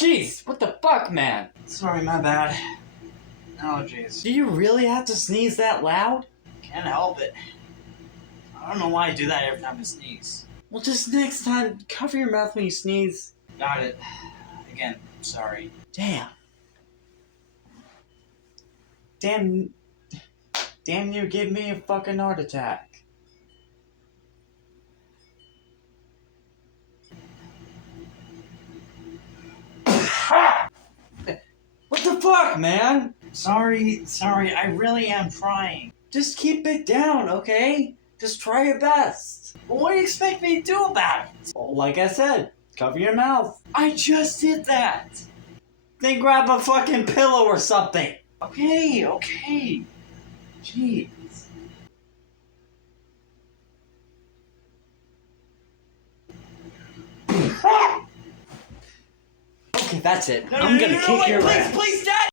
Jeez, what the fuck, man? Sorry, my bad. Allergies. Do you really have to sneeze that loud? Can't help it. I don't know why I do that every time I sneeze. Well, just next time, cover your mouth when you sneeze. Got it. Again, sorry. Damn. Damn, you gave me a fucking heart attack. What the fuck, man? Sorry, I really am trying. Just keep it down, okay? Just try your best. But what do you expect me to do about it? Well, like I said, cover your mouth. I just did that. Then grab a fucking pillow or something. Okay. Jeez. Okay, that's it. No, I'm gonna kick your ass. Please, Dad!